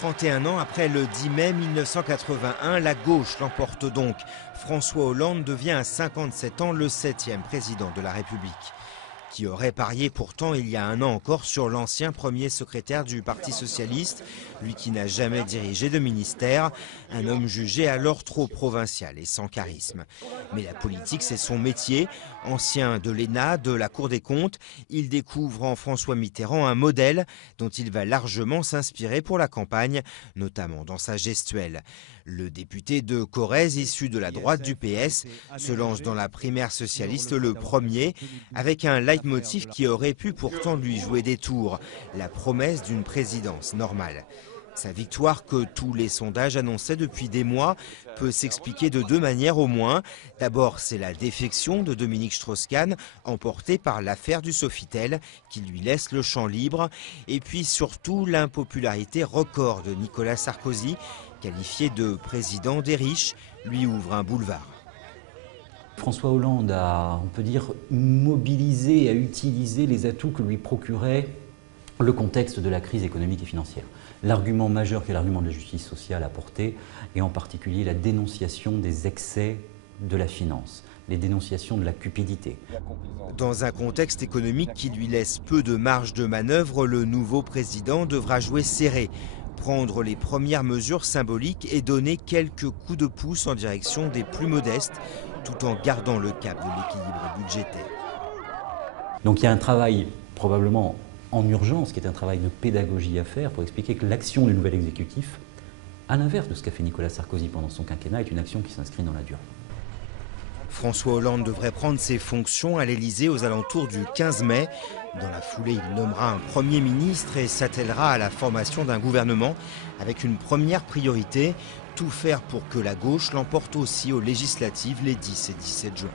31 ans après le 10 mai 1981, la gauche l'emporte donc. François Hollande devient à 57 ans le 7e président de la République. Qui aurait parié pourtant il y a un an encore sur l'ancien premier secrétaire du Parti socialiste, lui qui n'a jamais dirigé de ministère, un homme jugé alors trop provincial et sans charisme. Mais la politique, c'est son métier. Ancien de l'ENA, de la Cour des comptes, il découvre en François Mitterrand un modèle dont il va largement s'inspirer pour la campagne, notamment dans sa gestuelle. Le député de Corrèze, issu de la droite du PS, se lance dans la primaire socialiste le premier, avec un leitmotiv qui aurait pu pourtant lui jouer des tours, la promesse d'une présidence normale. Sa victoire, que tous les sondages annonçaient depuis des mois, peut s'expliquer de deux manières au moins. D'abord, c'est la défection de Dominique Strauss-Kahn, emportée par l'affaire du Sofitel, qui lui laisse le champ libre. Et puis surtout, l'impopularité record de Nicolas Sarkozy, qualifié de président des riches, lui ouvre un boulevard. François Hollande a, on peut dire, mobilisé et a utilisé les atouts que lui procurait le contexte de la crise économique et financière. L'argument majeur qui est l'argument de la justice sociale apporté, et en particulier la dénonciation des excès de la finance, les dénonciations de la cupidité. Dans un contexte économique qui lui laisse peu de marge de manœuvre, le nouveau président devra jouer serré, prendre les premières mesures symboliques et donner quelques coups de pouce en direction des plus modestes, tout en gardant le cap de l'équilibre budgétaire. Donc il y a un travail probablement en urgence, qui est un travail de pédagogie à faire pour expliquer que l'action du nouvel exécutif, à l'inverse de ce qu'a fait Nicolas Sarkozy pendant son quinquennat, est une action qui s'inscrit dans la durée. François Hollande devrait prendre ses fonctions à l'Élysée aux alentours du 15 mai. Dans la foulée, il nommera un Premier ministre et s'attellera à la formation d'un gouvernement avec une première priorité, tout faire pour que la gauche l'emporte aussi aux législatives les 10 et 17 juin.